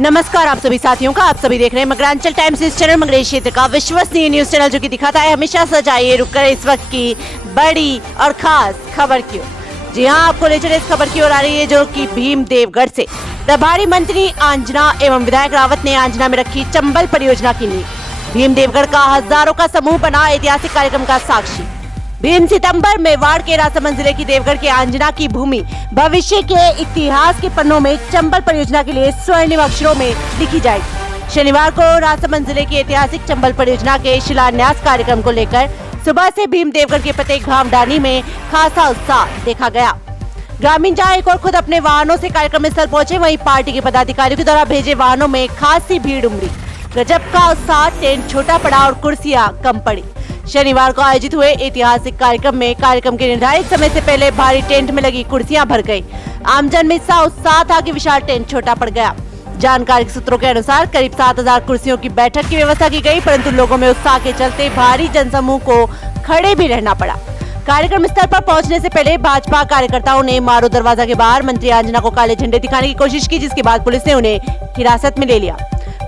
नमस्कार आप सभी साथियों का, आप सभी देख रहे हैं मगरांचल टाइम्स न्यूज चैनल, मगरेश क्षेत्र का विश्वसनीय न्यूज चैनल जो कि दिखाता है हमेशा सच। आइए रुक कर इस वक्त की बड़ी और खास खबर की ओर। जी हां, आपको ले चले इस खबर की ओर आ रही है जो कि भीमदेवगढ़ से प्रभारी मंत्री आंजना एवं विधायक रावत ने आंजना में रखी चंबल परियोजना की नींव। भीमदेवगढ़ का हजारों का समूह बना ऐतिहासिक कार्यक्रम का साक्षी। भीम सितंबर मेवाड़ के राजसमंद जिले की देवगढ़ के आंजना की भूमि भविष्य के इतिहास के पन्नों में चंबल परियोजना के लिए स्वर्णिम अक्षरों में लिखी जाएगी। शनिवार को राजसमंद जिले की ऐतिहासिक चंबल परियोजना के शिलान्यास कार्यक्रम को लेकर सुबह से भीम देवगढ़ के प्रत्येक घावडानी में खासा उत्साह देखा गया। ग्रामीण जहां एक और खुद अपने वाहनों से कार्यक्रम स्थल पहुंचे, वहीं पार्टी के पदाधिकारियों के द्वारा भेजे वाहनों में खासी भीड़ उमड़ी। गजब का उत्साह, टेंट छोटा पड़ा और कुर्सियां कम पड़ी। शनिवार को आयोजित हुए ऐतिहासिक कार्यक्रम में कार्यक्रम के निर्धारित समय से पहले भारी टेंट में लगी कुर्सियां भर गई। आमजन में इतना उत्साह था कि विशाल टेंट छोटा पड़ गया। जानकारी सूत्रों के अनुसार करीब 7000 कुर्सियों की बैठक की व्यवस्था की गई, परंतु लोगों में उत्साह के चलते भारी जनसमूह को खड़े भी रहना पड़ा। कार्यक्रम स्थल पर पहुंचने से पहले भाजपा कार्यकर्ताओं ने मारो दरवाजा के बाहर मंत्री आंजना को काले झंडे दिखाने की कोशिश की, जिसके बाद पुलिस ने उन्हें हिरासत में ले लिया।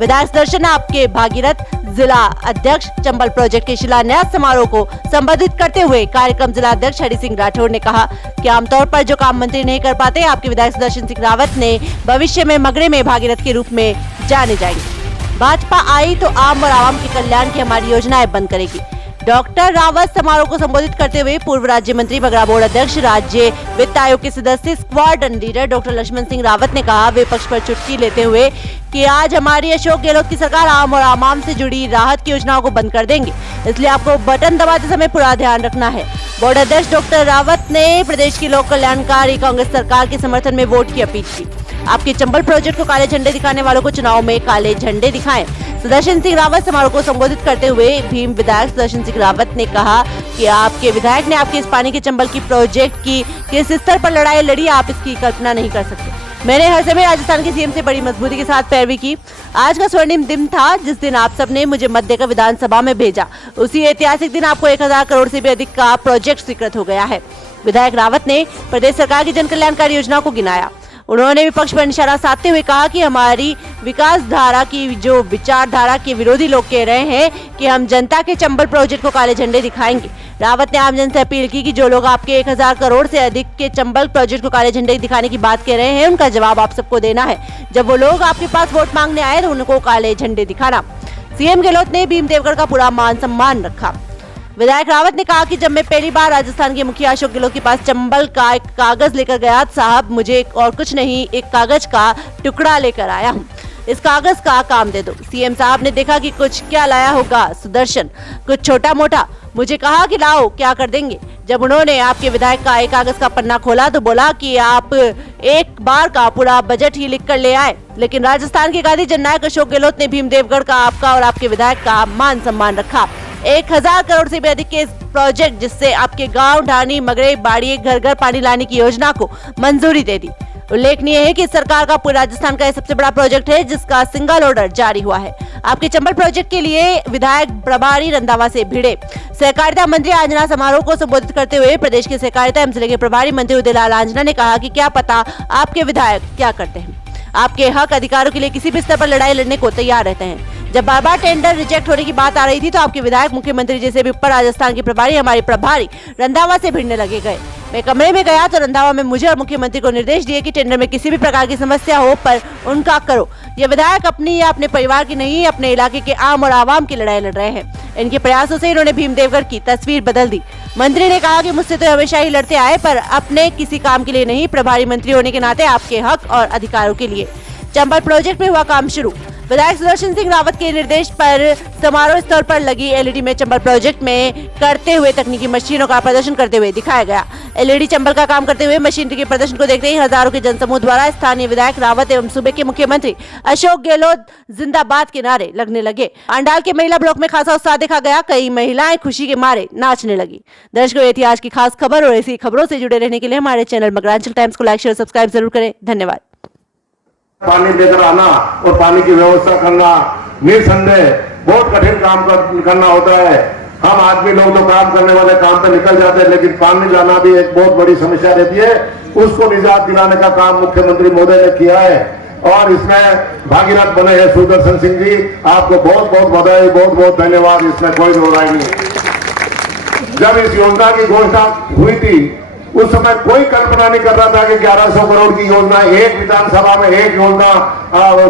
विधायक सुदर्शन आपके भागीरथ जिला अध्यक्ष चंबल प्रोजेक्ट के शिलान्यास समारोह को संबोधित करते हुए कार्यक्रम जिला अध्यक्ष हरि सिंह राठौड़ ने कहा कि आमतौर पर जो काम मंत्री नहीं कर पाते, आपके विधायक सुदर्शन सिंह रावत ने भविष्य में मगरे में भागीरथ के रूप में जाने जाएंगे। भाजपा आई तो आम और आवाम के कल्याण की हमारी योजनाएं बंद करेगी। डॉक्टर रावत समारोह को संबोधित करते हुए पूर्व राज्य मंत्री बगरा बोर्ड अध्यक्ष, राज्य वित्त आयोग के सदस्य, squadron leader doctor Lakshman Singh Rawat ने कहा विपक्ष पर चुटकी लेते हुए कि आज हमारी अशोक गहलोत की सरकार आम और आवाम से जुड़ी राहत की योजनाओं को बंद कर देंगे, इसलिए आपको बटन दबाते समय पूरा ध्यान रखना है। बोर्ड अध्यक्ष डॉक्टर रावत ने प्रदेश की लोक कल्याणकारी कांग्रेस सरकार के समर्थन में वोट की अपील की। आपके चंबल प्रोजेक्ट को काले झंडे दिखाने वालों को चुनाव में काले झंडे दिखाएं। सुदर्शन सिंह रावत समारोह को संबोधित करते हुए भीम विधायक सुदर्शन सिंह रावत ने कहा कि आपके विधायक ने आपके इस पानी के चंबल की प्रोजेक्ट की किस स्तर पर लड़ाई लड़ी, आप इसकी कल्पना नहीं कर सकते। मैंने हर समय राजस्थान के सीएम से बड़ी मजबूती के साथ पैरवी की। आज का स्वर्णिम दिन था जिस दिन आप सबने मुझे मत देकर विधानसभा में भेजा। उसी ऐतिहासिक दिन आपको 1000 करोड़ से भी अधिक का प्रोजेक्ट स्वीकृत हो गया है। विधायक रावत ने प्रदेश सरकार की जन कल्याणकारी योजनाओं को गिनाया। उन्होंने विपक्ष पर निशाना साधते हुए कहा कि हमारी विकास धारा की जो विचारधारा के विरोधी लोग कह रहे हैं कि हम जनता के चंबल प्रोजेक्ट को काले झंडे दिखाएंगे। रावत ने आमजन से अपील की कि जो लोग आपके 1000 करोड़ से अधिक के चंबल प्रोजेक्ट को काले झंडे दिखाने की बात कह रहे हैं, उनका जवाब आप सबको देना है। जब वो लोग आपके पास वोट मांगने आए तो उनको काले झंडे दिखाना। सीएम गहलोत ने भीम देवगढ़ का पूरा मान सम्मान रखा। विधायक रावत ने कहा कि जब मैं पहली बार राजस्थान के मुखिया अशोक गहलोत के पास चंबल का एक कागज लेकर गया, साहब मुझे और कुछ नहीं, एक कागज का टुकड़ा लेकर आया हूँ, इस कागज का काम दे दो। सीएम साहब ने देखा कि कुछ क्या लाया होगा सुदर्शन, कुछ छोटा मोटा। मुझे कहा कि लाओ, क्या कर देंगे। जब उन्होंने आपके विधायक का एक कागज का पन्ना खोला तो बोला कि आप एक बार का पूरा बजट ही लिख कर ले आए। लेकिन राजस्थान के गांधी जननायक अशोक गहलोत ने भीम देवगढ़ का, आपका और आपके विधायक का मान सम्मान रखा। 1000 करोड़ से भी अधिक के इस प्रोजेक्ट जिससे आपके गांव, ढानी, मगरे, बाड़िए, घर घर पानी लाने की योजना को मंजूरी दे दी। उल्लेखनीय है कि सरकार का पूरे राजस्थान का सबसे बड़ा प्रोजेक्ट है जिसका सिंगल ऑर्डर जारी हुआ है। आपके चंबल प्रोजेक्ट के लिए विधायक प्रभारी रंधावा से भिड़े। सहकारिता मंत्री आंजना समारोह को संबोधित करते हुए प्रदेश के सहकारिता एवं जिले के प्रभारी मंत्री उदयलाल आंजना ने कहा कि क्या पता आपके विधायक क्या करते हैं। आपके हक अधिकारों के लिए किसी भी स्तर पर लड़ाई लड़ने को तैयार रहते हैं। जब बार बार टेंडर रिजेक्ट होने की बात आ रही थी तो आपके विधायक मुख्यमंत्री जैसे भी ऊपर राजस्थान के प्रभारी हमारे प्रभारी रंधावा से भिड़ने लगे गए। मैं कमरे में गया तो रंधावा में मुझे और मुख्यमंत्री को निर्देश दिए कि टेंडर में किसी भी प्रकार की समस्या हो पर उनका करो। ये विधायक अपनी या अपने परिवार की नहीं, अपने इलाके के आम और आवाम की लड़ाई लड़ रहे हैं। इनके प्रयासों से इन्होंने भीम देवगढ़ की तस्वीर बदल दी। मंत्री ने कहा कि मुझसे तो हमेशा ही लड़ते आए, पर अपने किसी काम के लिए नहीं, प्रभारी मंत्री होने के नाते आपके हक और अधिकारों के लिए। चंबल प्रोजेक्ट में हुआ काम शुरू। विधायक सुदर्शन सिंह रावत के निर्देश पर समारोह स्थल पर लगी एलईडी में चंबल प्रोजेक्ट में करते हुए तकनीकी मशीनों का प्रदर्शन करते हुए दिखाया गया। एलईडी चंबल का काम करते हुए मशीनरी के प्रदर्शन को देखते ही हजारों के जनसमूह द्वारा स्थानीय विधायक रावत एवं सूबे के मुख्यमंत्री अशोक गहलोत जिंदाबाद के नारे लगने लगे। अंडाल के महिला ब्लॉक में खासा उत्साह देखा गया। कई महिलाएं खुशी के मारे नाचने लगी। दर्शकों, इतिहास की खास खबर और ऐसी खबरों से जुड़े रहने के लिए हमारे चैनल मगरांचल टाइम्स को लाइक शेयर सब्सक्राइब जरूर करें। धन्यवाद। पानी लेकर आना और पानी की व्यवस्था करना निसंदेह बहुत कठिन काम करना होता है। हम आदमी लोग तो काम करने वाले काम पे निकल जाते हैं, लेकिन पानी लाना भी एक बहुत बड़ी समस्या रहती है। उसको निजात दिलाने का काम मुख्यमंत्री महोदय ने किया है। और इसमें भागीरथ बने हैं सुदर्शन सिंह जी। आपको बहुत बहुत बधाई, बहुत बहुत धन्यवाद, इसमें कोई दो राय नहीं। जब इस योजना की घोषणा हुई थी उस समय कोई कल्पना नहीं कर रहा था कि 1100 करोड़ की योजना एक विधानसभा में एक योजना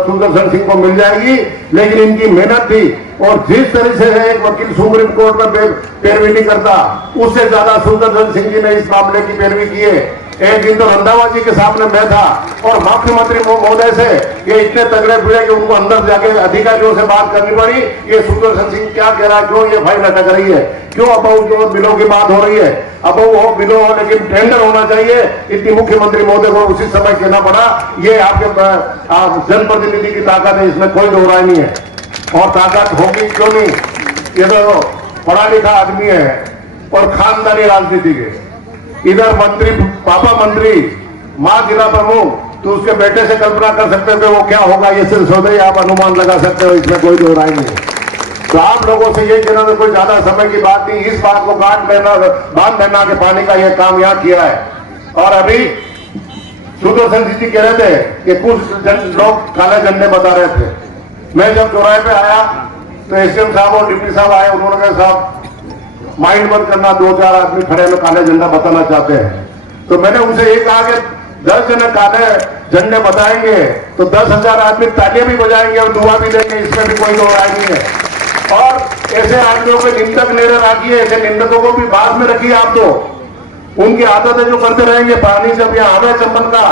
सुदर्शन सिंह को मिल जाएगी, लेकिन इनकी मेहनत थी। और जिस तरह से एक वकील सुप्रीम कोर्ट में पैरवी नहीं करता, उससे ज्यादा सुदर्शन सिंह जी ने इस मामले की पैरवी की है। एक दिन तो रंधावा जी के सामने मैं था और मुख्यमंत्री महोदय से ये इतने तगड़े फिरे कि उनको अंदर जाके अधिकारियों से बात करनी पड़ी। ये सुदर्शन सिंह क्या कह रहा है, क्यों ये फाइल अटक रही है, क्यों अब बिलों की बात हो रही है, अब वो बिलों हो लेकिन टेंडर होना चाहिए। इतनी मुख्यमंत्री महोदय को उसी समय कहना पड़ा। ये आपके जनप्रतिनिधि की ताकत है, इसमें कोई दो राय नहीं है। और ताकत होगी क्यों नहीं, ये तो पढ़ा लिखा आदमी है और खानदानी राजनीति के। इधर मंत्री, पापा मंत्री, माँ जिला प्रमुख, तो उसके बेटे से कल्पना कर सकते थे वो क्या होगा, ये सिर्फ सौदे आप अनुमान लगा सकते हो, इसमें कोई दो राय नहीं है। तो आप लोगों से ये कहना तो कोई ज्यादा समय की बात नहीं, इस बात को बांध लेना के पानी का ये काम यहाँ किया है। और अभी सुदर्शन जी कह रहे थे कि कुछ लोग काले झंडे बता रहे थे। मैं जब चौराहे पे आया तो एसडीएम साहब और डिप्टी साहब आए, उन्होंने कहा साहब माइंड बंद करना, 2-4 आदमी खड़े में काले झंडा बताना चाहते हैं। तो मैंने उनसे ये कहा कि 10 जने काले झंडे बताएंगे तो 10,000 आदमी तालियां भी बजाएंगे और दुआ भी देंगे, इसमें भी कोई दो राय नहीं है। और ऐसे आदमियों को निंदक नहीं रखिए, ऐसे निंदकों को भी बाद में रखिए। आप तो उनकी आदतें जो करते रहेंगे, पानी जब यहाँ आवे चंबल का,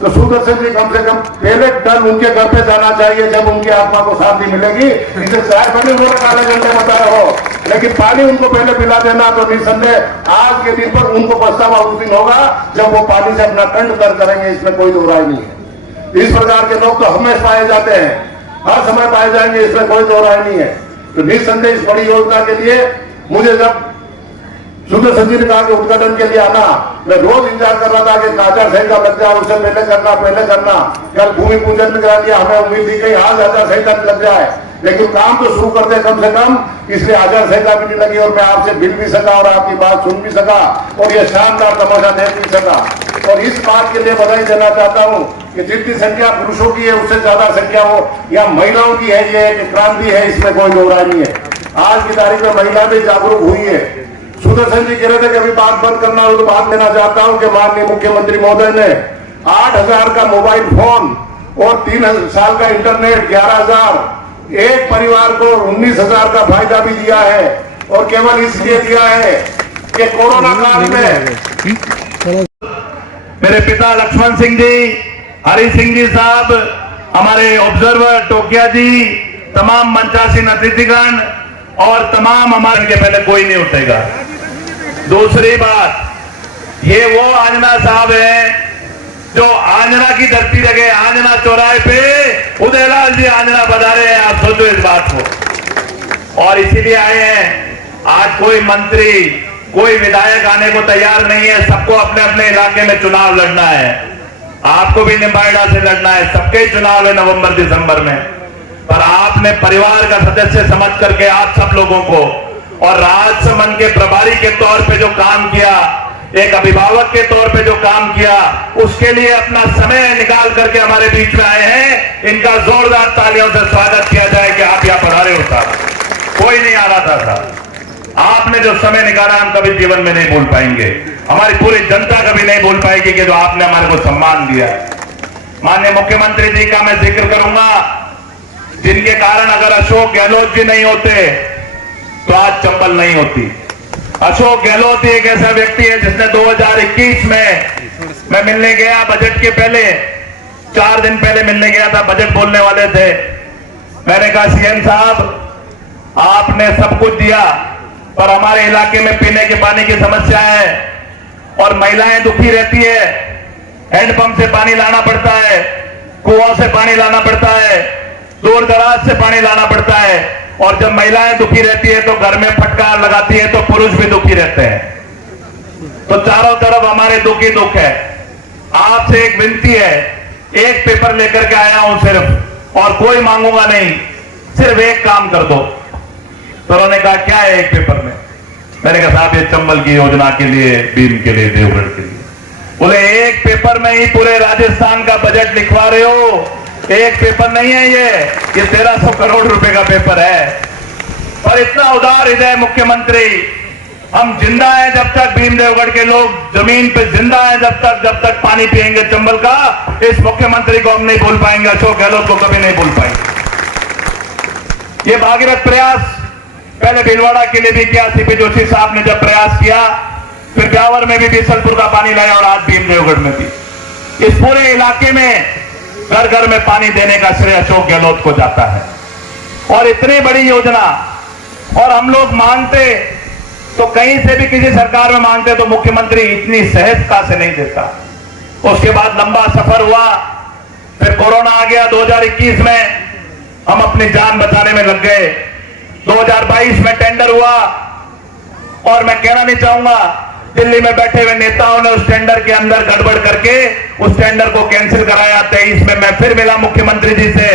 तो सुदर्शन जी कम से कम पहले टन उनके घर पे जाना चाहिए, जब उनकी आत्मा को शांति मिलेगी। इसे चाय बने उन्होंने काले झंडे बताए हो, लेकिन पानी उनको पहले पिला देना, तो निसंदेह आज के दिन पर उनको पछतावा उस दिन होगा जब वो पानी से अपना कंठ दर्द करेंगे, इसमें कोई दो राय नहीं है। इस प्रकार के लोग तो हमेशा पाए जाते हैं, हर समय पाए जाएंगे, इसमें कोई दो राय नहीं है। तो निसंदेह इस बड़ी योजना के लिए मुझे जब सुदर्शन जी ने कहा कि उद्घाटन के लिए आना, मैं रोज इंतजार कर रहा था कि आचार संहिता लग जाए, उससे पहले करना। कल भूमि पूजन में करा दिया, हमें उम्मीद थी कहीं आज आचार संहिता लग जाए, लेकिन काम तो शुरू करते कम से कम, इसलिए आचार संहिता भी नहीं लगी और मैं आपसे मिल भी सका और आपकी बात सुन भी सका और ये शानदार तमाशा देख भी सका। और इस बात के लिए बधाई देना चाहता हूँ कि जितनी संख्या पुरुषों की है उससे ज्यादा संख्या हो या महिलाओं की है, ये एक क्रांति है, इसमें कोई दो राय नहीं है। आज की तारीख में महिला भी जागरूक हुई है। सुदर्शन जी कह रहे थे कि अभी बात बंद करना हो तो बात लेना चाहता हूं कि माननीय मुख्यमंत्री महोदय ने 8,000 का मोबाइल फोन और 3 साल का इंटरनेट, 11,000, एक परिवार को 19,000 का फायदा भी दिया है। और केवल इसलिए दिया है कि कोरोना काल में मेरे पिता लक्ष्मण सिंह जी, हरि सिंह जी साहब, हमारे ऑब्जर्वर टोकिया जी, तमाम मंचासीन अतिथिगण और तमाम हमारे के पहले कोई नहीं उठेगा। दूसरी बात, ये वो आंजना साहब हैं जो आंजना की धरती लगे, आंजना चौराहे पे उदयलाल जी आंजना बता रहे हैं। आप सोचो इस बात को। और इसीलिए आए हैं। आज कोई मंत्री, कोई विधायक आने को तैयार नहीं है। सबको अपने अपने इलाके में चुनाव लड़ना है। आपको भी निम्बाड़ा से लड़ना है, सबके चुनाव है नवंबर दिसंबर में। पर आपने परिवार का सदस्य समझ करके आप सब लोगों को और राजसमंद के प्रभारी के तौर पे जो काम किया, एक अभिभावक के तौर पे जो काम किया, उसके लिए अपना समय निकाल करके हमारे बीच में आए हैं। इनका जोरदार तालियों से स्वागत किया जाए कि आप यहाँ पधारे होता। कोई नहीं आ रहा था। आपने जो समय निकाला हम कभी जीवन में नहीं भूल पाएंगे। हमारी पूरी जनता कभी नहीं भूल पाएगी कि जो आपने हमारे को सम्मान दिया। माननीय मुख्यमंत्री जी का मैं जिक्र करूंगा, जिनके कारण अगर अशोक गहलोत जी नहीं होते तो आज चंबल नहीं होती। अशोक गहलोत एक ऐसा व्यक्ति है जिसने 2021 में मैं मिलने गया, बजट के पहले 4 दिन पहले मिलने गया था, बजट बोलने वाले थे। मैंने कहा सीएम साहब आपने सब कुछ दिया, पर हमारे इलाके में पीने के पानी की समस्या है और महिलाएं दुखी रहती है। हैंडपंप से पानी लाना पड़ता है, कुओं से पानी लाना पड़ता है, दूर दराज से पानी लाना पड़ता है। और जब महिलाएं दुखी रहती है तो घर में फटकार लगाती है तो पुरुष भी दुखी रहते हैं। तो चारों तरफ हमारे दुख ही दुख है। आपसे एक विनती है, एक पेपर लेकर के आया हूं सिर्फ, और कोई मांगूंगा नहीं, सिर्फ एक काम कर दो। तो उन्होंने कहा क्या है एक पेपर में? मैंने कहा साहब ये चंबल की योजना के लिए, बीम के लिए, देवगढ़ के लिए। बोले एक पेपर में ही पूरे राजस्थान का बजट लिखवा रहे हो, एक पेपर नहीं है ये 1300 करोड़ रुपए का पेपर है। और इतना उदार हृदय मुख्यमंत्री, हम जिंदा हैं जब तक, भीमदेवगढ़ के लोग जमीन पे जिंदा हैं जब तक पानी पिएंगे चंबल का, इस मुख्यमंत्री को हम नहीं भूल पाएंगे, अशोक गहलोत को कभी नहीं भूल पाएंगे। ये भागीरथ प्रयास पहले भीलवाड़ा के लिए भी किया, सीपी जोशी साहब ने जब प्रयास किया, फिर ब्यावर में भी बीसलपुर का पानी लाया और आज भीमदेवगढ़ में भी। इस पूरे इलाके में घर घर में पानी देने का श्रेय अशोक गहलोत को जाता है। और इतनी बड़ी योजना, और हम लोग मांगते तो कहीं से भी किसी सरकार में मांगते तो मुख्यमंत्री इतनी सहजता से नहीं देता। उसके बाद लंबा सफर हुआ, फिर कोरोना आ गया 2021 में, हम अपनी जान बचाने में लग गए। 2022 में टेंडर हुआ, और मैं कहना नहीं चाहूंगा, दिल्ली में बैठे हुए नेताओं ने उस टेंडर के अंदर गड़बड़ करके उस टेंडर को कैंसिल कराया। 23 में मैं फिर मिला मुख्यमंत्री जी से,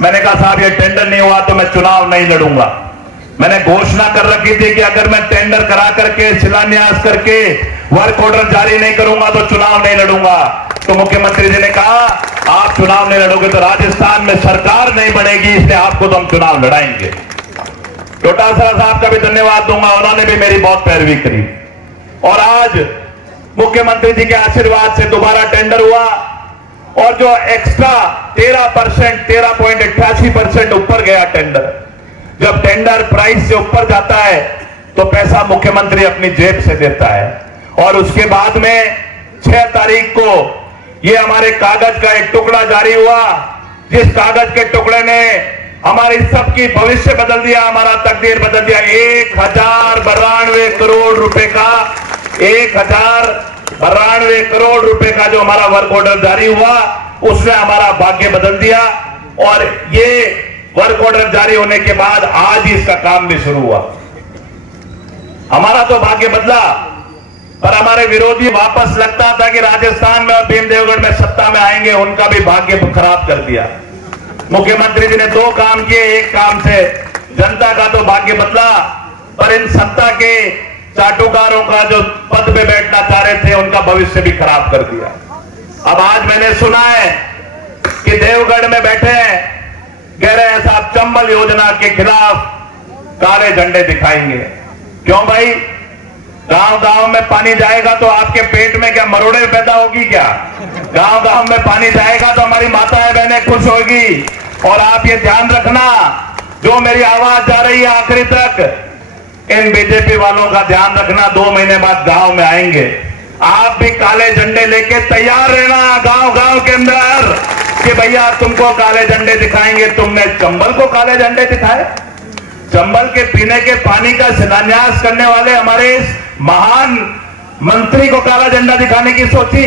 मैंने कहा साहब ये टेंडर नहीं हुआ तो मैं चुनाव नहीं लड़ूंगा। मैंने घोषणा कर रखी थी कि अगर मैं टेंडर करा करके, शिलान्यास करके वर्क ऑर्डर जारी नहीं करूंगा तो चुनाव नहीं लड़ूंगा। तो मुख्यमंत्री जी ने कहा आप चुनाव नहीं लड़ोगे तो राजस्थान में सरकार नहीं बनेगी, इसलिए आपको तो हम चुनाव लड़ाएंगे। डोटासरा साहब का भी धन्यवाद दूंगा, उन्होंने भी मेरी बहुत पैरवी करी। और आज मुख्यमंत्री जी के आशीर्वाद से दोबारा टेंडर हुआ, और जो एक्स्ट्रा 13.88% ऊपर गया टेंडर। जब टेंडर प्राइस से ऊपर जाता है तो पैसा मुख्यमंत्री अपनी जेब से देता है। और उसके बाद में 6 तारीख को ये हमारे कागज का एक टुकड़ा जारी हुआ, जिस कागज के टुकड़े ने हमारी सबकी भविष्य बदल दिया, हमारा तकदीर बदल दिया। 1092 करोड़ रुपए का 1092 करोड़ रुपए का जो हमारा वर्क ऑर्डर जारी हुआ, उसने हमारा भाग्य बदल दिया। और ये वर्क ऑर्डर जारी होने के बाद आज ही इसका काम भी शुरू हुआ। हमारा तो भाग्य बदला, पर हमारे विरोधी वापस लगता था कि राजस्थान में और भीमदेवगढ़ में सत्ता में आएंगे, उनका भी भाग्य खराब कर दिया। मुख्यमंत्री जी ने 2 काम किए, एक काम से जनता का तो भाग्य बदला, पर इन सत्ता के चाटुकारों का जो पद पे बैठना चाह रहे थे उनका भविष्य भी खराब कर दिया। अब आज मैंने सुना है कि देवगढ़ में बैठे हैं, कह रहे हैं साहब चंबल योजना के खिलाफ काले झंडे दिखाएंगे। क्यों भाई? गांव गांव में पानी जाएगा तो आपके पेट में क्या मरोड़े पैदा होगी क्या? गांव गांव में पानी जाएगा तो हमारी माताएं बहनें खुश होगी। और आप ये ध्यान रखना, जो मेरी आवाज जा रही है आखिरी तक, इन बीजेपी वालों का ध्यान रखना, 2 महीने बाद गांव में आएंगे। आप भी काले झंडे लेके तैयार रहना गांव गांव के अंदर कि भैया तुमको काले झंडे दिखाएंगे। तुमने चंबल को काले झंडे दिखाए? चंबल के पीने के पानी का शिलान्यास करने वाले हमारे इस महान मंत्री को काला झंडा दिखाने की सोची?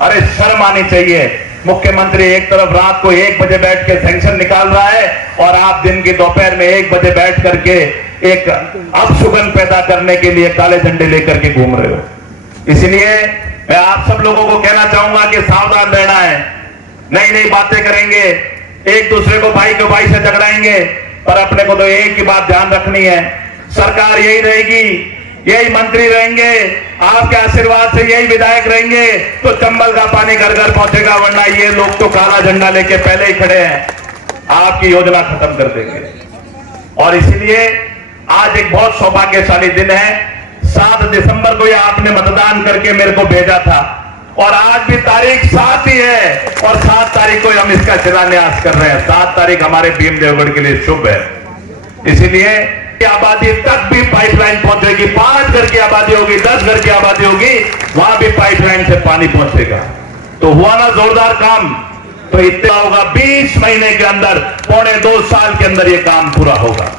अरे शर्म आनी चाहिए। मुख्यमंत्री एक तरफ रात को 1 बजे बैठ के सैंक्शन निकाल रहा है, और आप दिन की दोपहर में 1 बजे बैठ करके एक अपशुगन पैदा करने के लिए काले झंडे लेकर के घूम रहे हो। इसलिए मैं आप सब लोगों को कहना चाहूंगा कि सावधान रहना है। नई नई बातें करेंगे, एक दूसरे को भाई से झगड़ाएंगे, पर अपने को तो एक ही बात ध्यान रखनी है, सरकार यही रहेगी, यही मंत्री रहेंगे, आपके आशीर्वाद से यही विधायक रहेंगे तो चंबल का पानी घर घर पहुंचेगा। वरना ये लोग तो काला झंडा लेके पहले ही खड़े हैं, आपकी योजना खत्म कर देंगे। और इसलिए आज एक बहुत सौभाग्यशाली दिन है। 7 दिसंबर को ये आपने मतदान करके मेरे को भेजा था, और आज भी तारीख 7 ही है, और 7 तारीख को हम इसका शिलान्यास कर रहे हैं। 7 तारीख हमारे भीमदेवगढ़ के लिए शुभ है। इसलिए आबादी तक भी पाइपलाइन पहुंचेगी। 5 घर की आबादी होगी, 10 घर की आबादी होगी, वहां भी पाइपलाइन से पानी पहुंचेगा। तो हुआ ना जोरदार काम? तो इतना होगा 20 महीने के अंदर, 1.25 साल के अंदर ये काम पूरा होगा।